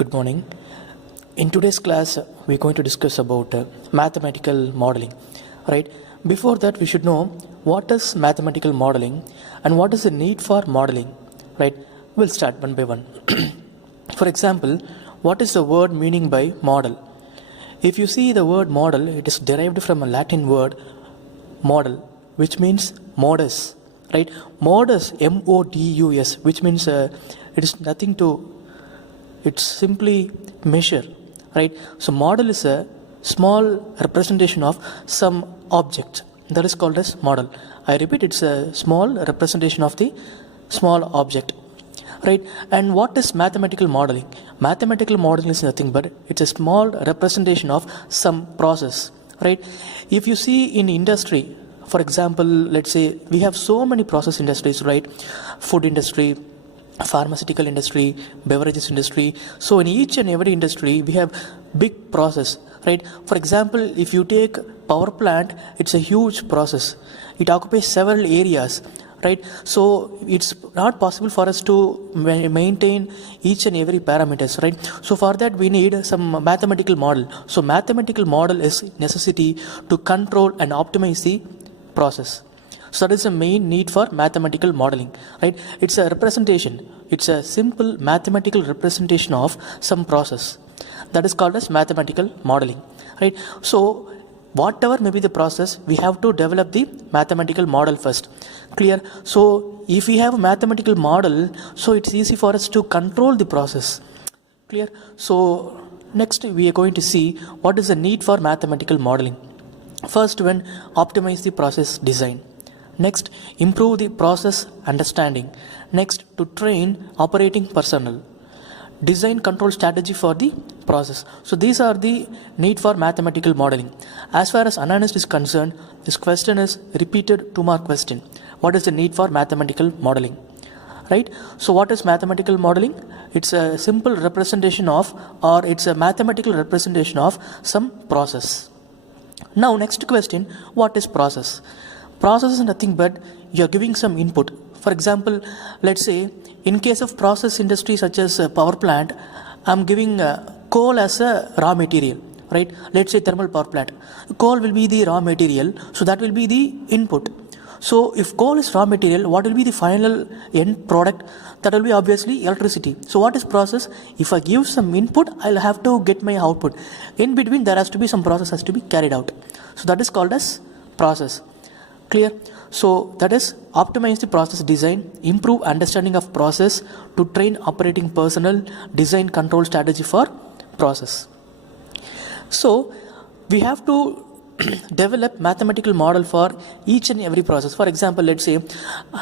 Good morning. In today's class, we're going to discuss about mathematical modeling. Right? Before that, we should know what is mathematical modeling and what is the need for modeling. Right? We'll start one by one. For example, what is the word meaning by model? If you see the word model, it is derived from a Latin word model, which means modus. Right? Modus, M-O-D-U-S, which means it is nothing to. It's simply measure, right? So model is a small representation of some object. That is called as model. I repeat, it's a small representation of the small object, right? And what is mathematical modeling? Mathematical modeling is nothing but it's a small representation of some process, right? If you see in industry, for example, let's say we have so many process industries, right? Food industry, pharmaceutical industry, beverages industry. So in each and every industry, we have big process, right? For example, if you take power plant, it's a huge process. It occupies several areas, right? So it's not possible for us to maintain each and every parameters, right? So for that, we need some mathematical model. So mathematical model is necessity to control and optimize the process. So that is the main need for mathematical modeling, right? It's a representation. It's a simple mathematical representation of some process. That is called as mathematical modeling, right? So whatever may be the process, we have to develop the mathematical model first. Clear? So if we have a mathematical model, so it's easy for us to control the process. Clear? So next we are going to see what is the need for mathematical modeling. First one, optimize the process design. Next, improve the process understanding. Next, to train operating personnel. Design control strategy for the process. So these are the need for mathematical modeling. As far as unanalyst is concerned, this question is repeated 2-mark question. What is the need for mathematical modeling? Right? So what is mathematical modeling? It's a simple representation of, or it's a mathematical representation of some process. Now next question, what is process? Process is nothing but you are giving some input. For example, let's say in case of process industry such as a power plant, I'm giving coal as a raw material, right? Let's say thermal power plant. Coal will be the raw material, so that will be the input. So if coal is raw material, what will be the final end product? That will be obviously electricity. So what is process? If I give some input, I'll have to get my output. In between, there has to be some process has to be carried out. So that is called as process. Clear? So that is optimize the process design, improve understanding of process, to train operating personnel, design control strategy for process. So we have to develop mathematical model for each and every process. For example, let's say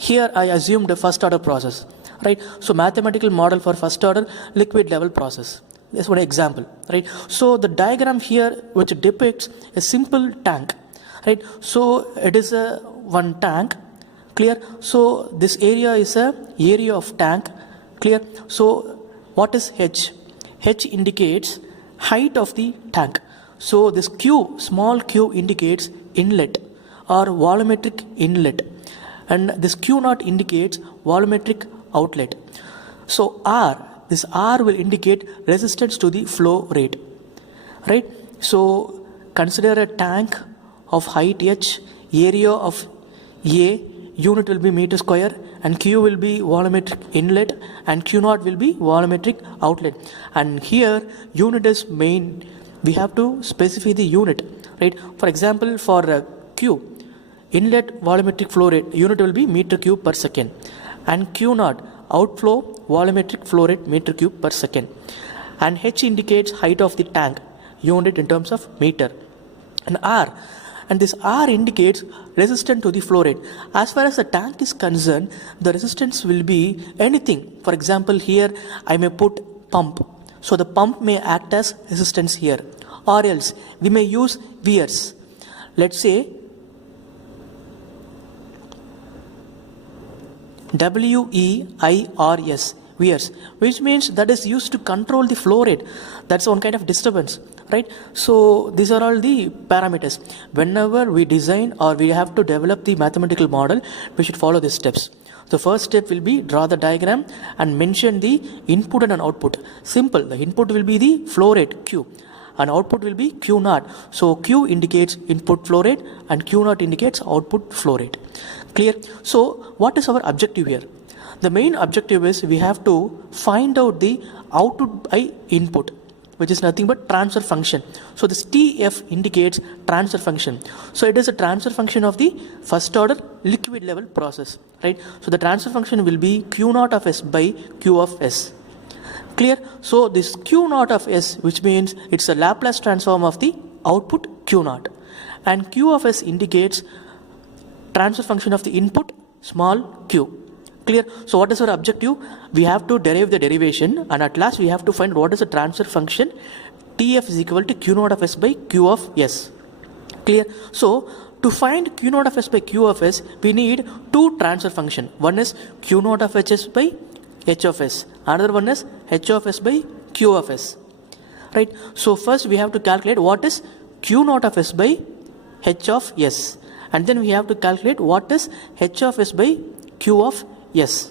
here I assumed a first order process, right? So mathematical model for first order liquid level process. That's one example, right? So the diagram here which depicts a simple tank, right? So it is a one tank. Clear? So this area is a area of tank. Clear? So what is H? H indicates height of the tank. So this Q, small q indicates inlet or volumetric inlet, and this Q naught indicates volumetric outlet. So R, this R will indicate resistance to the flow rate, right? So consider a tank of height H, area of A, unit will be meter square, and Q will be volumetric inlet, and Q naught will be volumetric outlet. And here unit is main. We have to specify the unit, right? For example, for Q, inlet volumetric flow rate, unit will be meter cube per second, and Q naught, outflow volumetric flow rate, meter cube per second. And H indicates height of the tank, unit in terms of meter. And R, and this R indicates resistance to the flow rate. As far as the tank is concerned, the resistance will be anything. For example, here I may put pump. So the pump may act as resistance here, or else we may use weirs. Let's say WEIRS, weirs, which means that is used to control the flow rate. That's one kind of disturbance, right? So these are all the parameters. Whenever we design or we have to develop the mathematical model, we should follow these steps. The first step will be draw the diagram and mention the input and an output. Simple. The input will be the flow rate Q and output will be Q naught. So Q indicates input flow rate and Q naught indicates output flow rate. Clear? So what is our objective here? The main objective is we have to find out the output by input, which is nothing but transfer function. So this TF indicates transfer function. So it is a transfer function of the first order liquid level process, right? So the transfer function will be Q naught of S by Q of S. Clear? So this Q naught of S, which means it's a Laplace transform of the output Q naught, and Q of S indicates transfer function of the input small q. Clear? So what is our objective? We have to derive the derivation, and at last we have to find what is the transfer function. TF is equal to Q naught of S by Q of S. Clear? So to find Q naught of S by Q of S, we need two transfer function. One is Q naught of HS by H of S. Another one is H of S by Q of S. Right? So first we have to calculate what is Q naught of S by H of S. And then we have to calculate what is H of S by Q of S.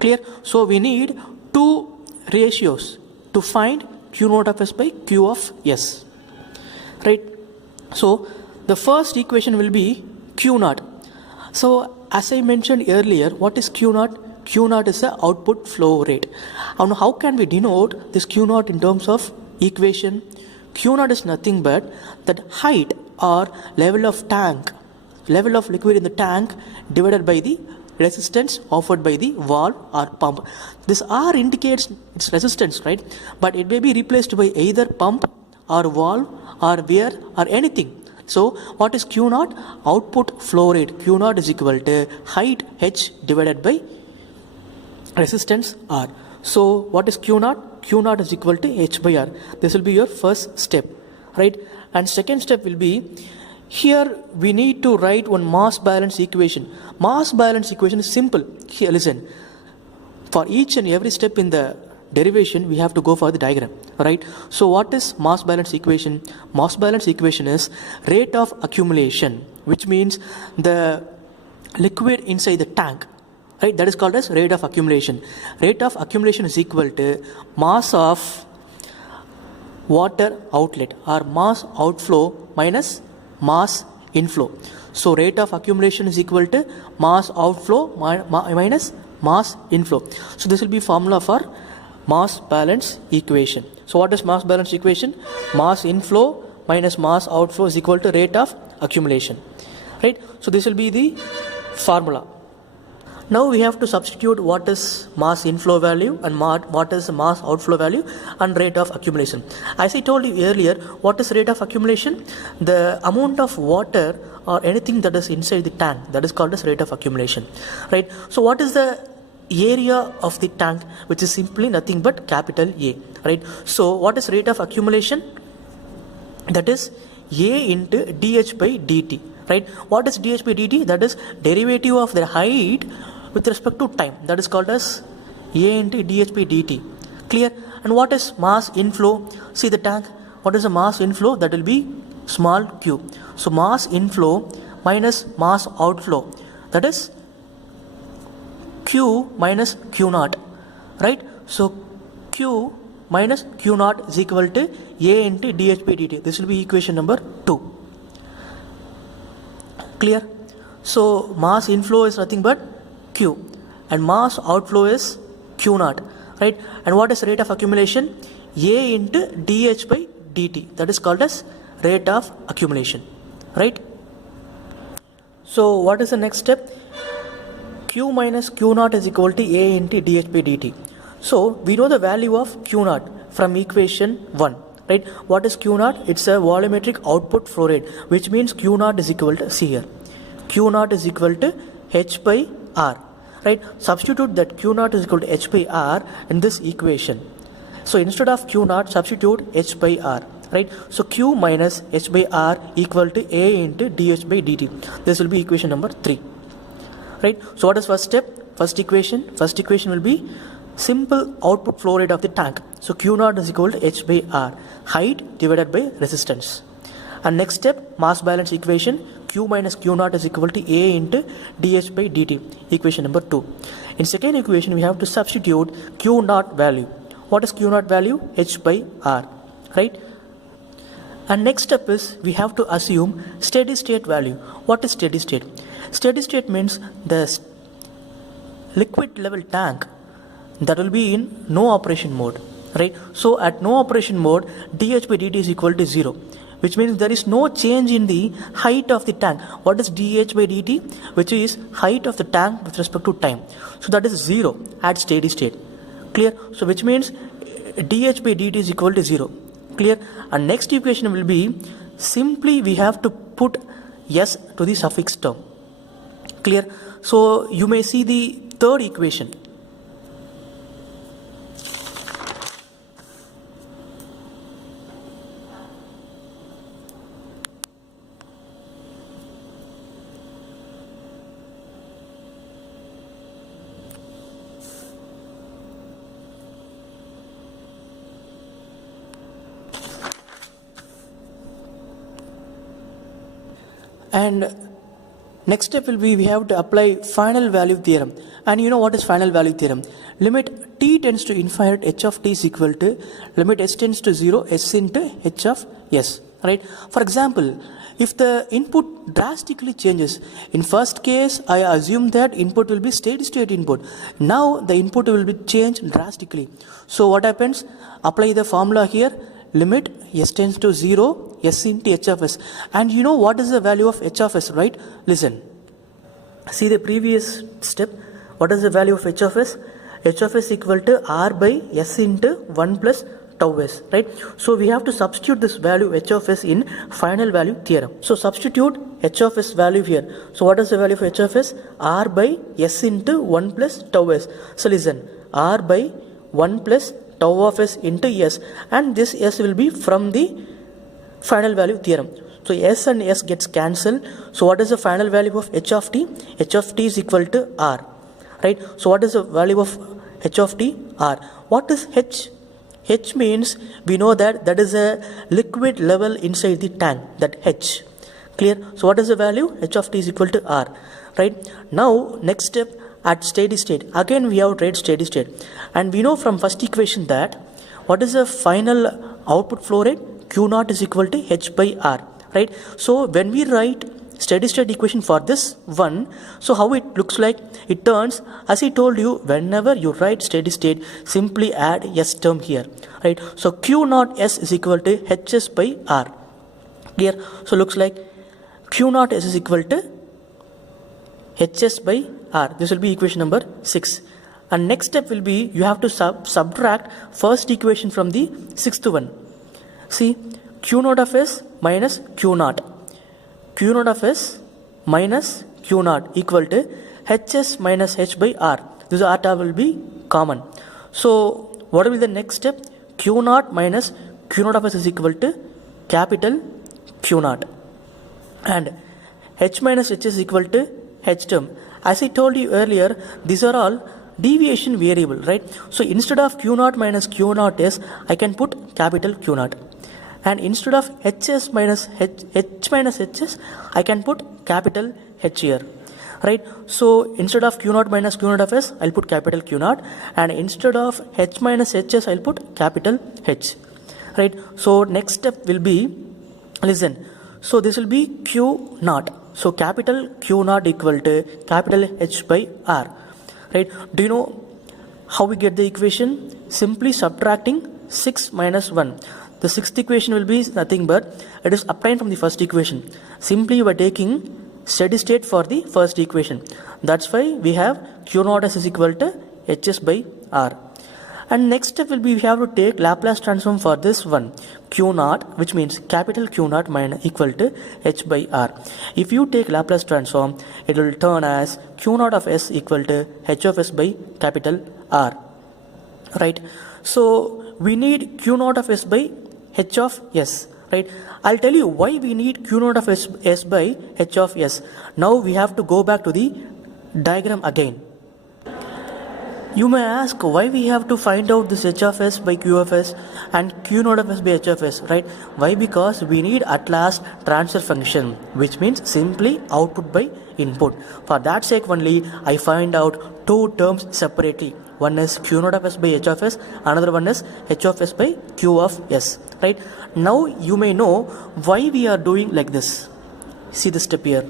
Clear? So we need two ratios to find Q naught of S by Q of S. Right? So the first equation will be Q naught. So as I mentioned earlier, what is Q naught? Q naught is the output flow rate. And how can we denote this Q naught in terms of equation? Q naught is nothing but that height or level of tank, level of liquid in the tank divided by the resistance offered by the valve or pump. This R indicates its resistance, right? But it may be replaced by either pump or valve or wear or anything. So what is Q naught? Output flow rate. Q naught is equal to height H divided by resistance R. So what is Q naught? Q naught is equal to H by R. This will be your first step, right? And second step will be, here we need to write one mass balance equation. Mass balance equation is simple. Here listen, for each and every step in the derivation we have to go for the diagram, right? So what is mass balance equation? Mass balance equation is rate of accumulation, which means the liquid inside the tank, right? That is called as rate of accumulation. Rate of accumulation is equal to mass of water outlet or mass outflow minus mass inflow. So rate of accumulation is equal to mass outflow minus mass inflow. So this will be formula for mass balance equation. So what is mass balance equation? Mass inflow minus mass outflow is equal to rate of accumulation, right? So this will be the formula. Now we have to substitute what is mass inflow value and what is mass outflow value and rate of accumulation. As I told you earlier, what is rate of accumulation? The amount of water or anything that is inside the tank, that is called as rate of accumulation, right? So what is the area of the tank, which is simply nothing but capital A, right? So what is rate of accumulation? That is A into dH by dt, right? What is dH by dt? That is derivative of the height with respect to time. That is called as A into dH by dt. Clear? And what is mass inflow? See the tank. What is the mass inflow? That will be small q. So mass inflow minus mass outflow, that is q minus q naught, right? So q minus q naught is equal to A into dH by dt. This will be equation number 2. Clear? So mass inflow is nothing but q and mass outflow is q naught, right? And what is rate of accumulation? A into dH by dt. That is called as rate of accumulation, right? So what is the next step? Q minus q naught is equal to A into dH by dt. So we know the value of q naught from equation 1, right? What is q naught? It's a volumetric output flow rate, which means q naught is equal to, see here, q naught is equal to H by R, right? Substitute that q naught is equal to H by R in this equation. So instead of q naught, substitute H by R, right? So q minus H by R equal to A into dH by dt. This will be equation number 3, right? So what is first step? First equation will be simple output flow rate of the tank. So q naught is equal to H by R, height divided by resistance. And next step, mass balance equation, q minus q naught is equal to a into dh by dt, equation number 2. In second equation, we have to substitute q naught value. What is q naught value? H by r, right? And next step is we have to assume steady state value. What is steady state? Steady state means the liquid level tank that will be in no operation mode, right? So at no operation mode, dH by dt is equal to 0, which means there is no change in the height of the tank. What is dH by dt? Which is height of the tank with respect to time. So that is 0 at steady state. Clear? So which means dH by dt is equal to 0. Clear? And next equation will be simply we have to put s to the suffix term. Clear? So you may see the third equation. And next step will be we have to apply final value theorem. And you know what is final value theorem? Limit t tends to infinite h of t is equal to limit s tends to 0 s into h of s, right? For example, if the input drastically changes, in first case I assume that input will be steady state input. Now the input will be changed drastically. So what happens? Apply the formula here. Limit s tends to 0 s into h of s. And you know what is the value of h of s, right? Listen. See the previous step. What is the value of h of s? H of s equal to r by s into 1 plus tau s, right? So we have to substitute this value h of s in final value theorem. So substitute h of s value here. So what is the value of h of s? R by s into 1 plus tau s. So listen, r by 1 plus tau of s into s, and this s will be from the final value theorem. So s and s gets cancelled. So what is the final value of h of t? H of t is equal to r, right? So what is the value of h of t? R. What is h? H means we know that that is a liquid level inside the tank, that h. Clear? So what is the value? H of t is equal to r, right? Now next step, at steady state, again we have to write steady state, and we know from first equation that what is the final output flow rate? Q naught is equal to h by r, right? So when we write steady state equation for this one, so how it looks like? It turns, as I told you, whenever you write steady state, simply add s term here, right? So Q naught s is equal to hs by r. Clear? So looks like Q naught s is equal to hs by r. This will be equation number 6. And next step will be you have to subtract first equation from the sixth one. See, Q naught of s minus Q naught. Q naught of s minus Q naught equal to hs minus h by r. This r will be common. So what will be the next step? Q naught minus Q naught of s is equal to capital Q naught. And h minus h is equal to h term. As I told you earlier, these are all deviation variable, right? So instead of Q naught minus Q naught s, I can put capital Q naught. And instead of hs minus h minus hs, I can put capital H here, right? So instead of Q naught minus Q naught of s, I'll put capital Q naught, and instead of h minus hs, I'll put capital H, right? So next step will be, listen, so this will be Q naught. So capital Q naught equal to capital H by R, right? Do you know how we get the equation? Simply subtracting 6 minus 1. The sixth equation will be nothing but it is obtained from the first equation. Simply by taking steady state for the first equation. That's why we have Q naught s is equal to hs by r. And next step will be we have to take Laplace transform for this one, Q naught, which means capital Q naught minus equal to h by r. If you take Laplace transform, it will turn as Q naught of s equal to h of s by capital R, right? So we need Q naught of s by h of s, right? I'll tell you why we need Q naught of s by h of s. Now we have to go back to the diagram again. You may ask why we have to find out this h of s by q of s and q naught of s by h of s, right? Why? Because we need at last transfer function, which means simply output by input. For that sake only, I find out two terms separately. One is q naught of s by h of s, another one is h of s by q of s, right? Now you may know why we are doing like this. See the step here.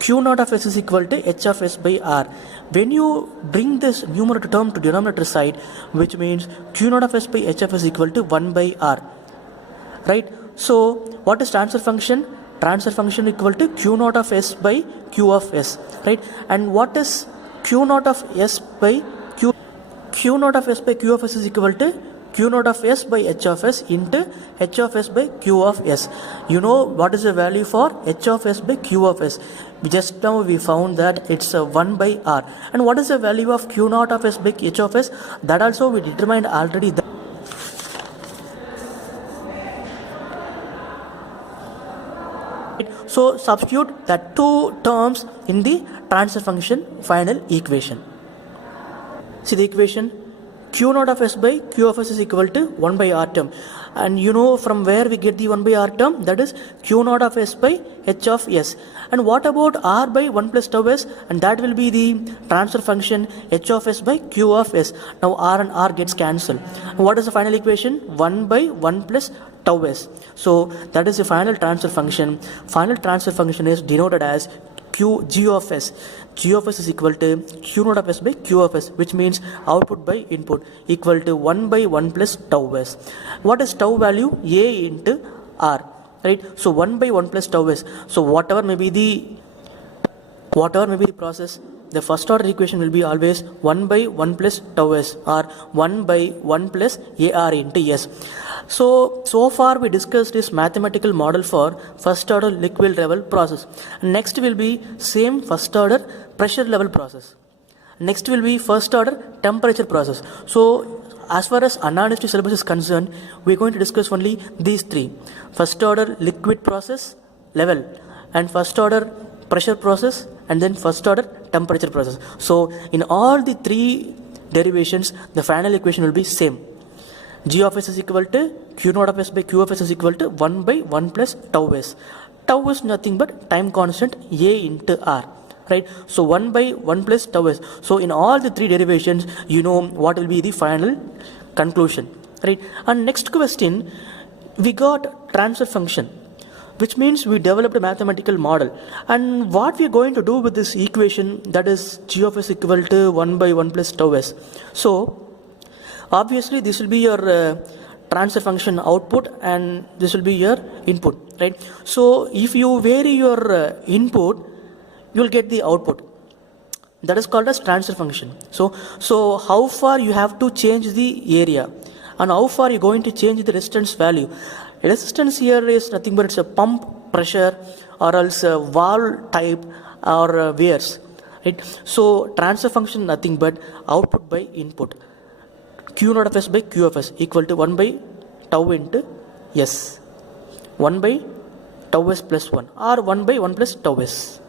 Q naught of s is equal to h of s by r. When you bring this numerator term to denominator side, which means q naught of s by h of s is equal to 1 by r, right? So what is transfer function? Transfer function equal to q naught of s by q of s, right? And what is q naught of s by q naught of s by q of s is equal to q naught of s by h of s into h of s by q of s. You know what is the value for h of s by q of s? Just now we found that it's 1 by r. And what is the value of q naught of s by h of s? That also we determined already. So substitute that two terms in the transfer function final equation. See the equation. Q naught of s by q of s is equal to 1 by r term, and you know from where we get the 1 by r term, that is q naught of s by h of s. And what about r by 1 plus tau s? And that will be the transfer function h of s by q of s. Now r and r gets cancelled. What is the final equation? 1 by 1 plus tau s. So that is the final transfer function. Final transfer function is denoted as g of s. G of s is equal to q naught of s by q of s, which means output by input equal to 1 by 1 plus tau s. What is tau value? A into r, right? So 1 by 1 plus tau s. So whatever may be the process, the first order equation will be always 1 by 1 plus tau s or 1 by 1 plus ar into s. So far we discussed this mathematical model for first order liquid level process. Next will be same first order pressure level process. Next will be first order temperature process. So as far as unannounced syllabus is concerned, we are going to discuss only these three: first order liquid process level, and first order pressure process, and then first order temperature process. So in all the three derivations, the final equation will be same. G of s is equal to q naught of s by q of s is equal to 1 by 1 plus tau s. Tau is nothing but time constant a into r, right? So 1 by 1 plus tau s. So in all the three derivations, you know what will be the final conclusion, right? And next question, we got transfer function, which means we developed a mathematical model. And what we are going to do with this equation, that is g of s equal to 1 by 1 plus tau s. So obviously this will be your transfer function output, and this will be your input, right? So if you vary your input, you will get the output. That is called as transfer function. So how far you have to change the area, and how far you are going to change the resistance value. Resistance here is nothing but it's a pump pressure or else a valve type or wears, right? So transfer function nothing but output by input. Q naught of s by q of s equal to 1 by tau into s, 1 by tau s plus 1 or 1 by 1 plus tau s.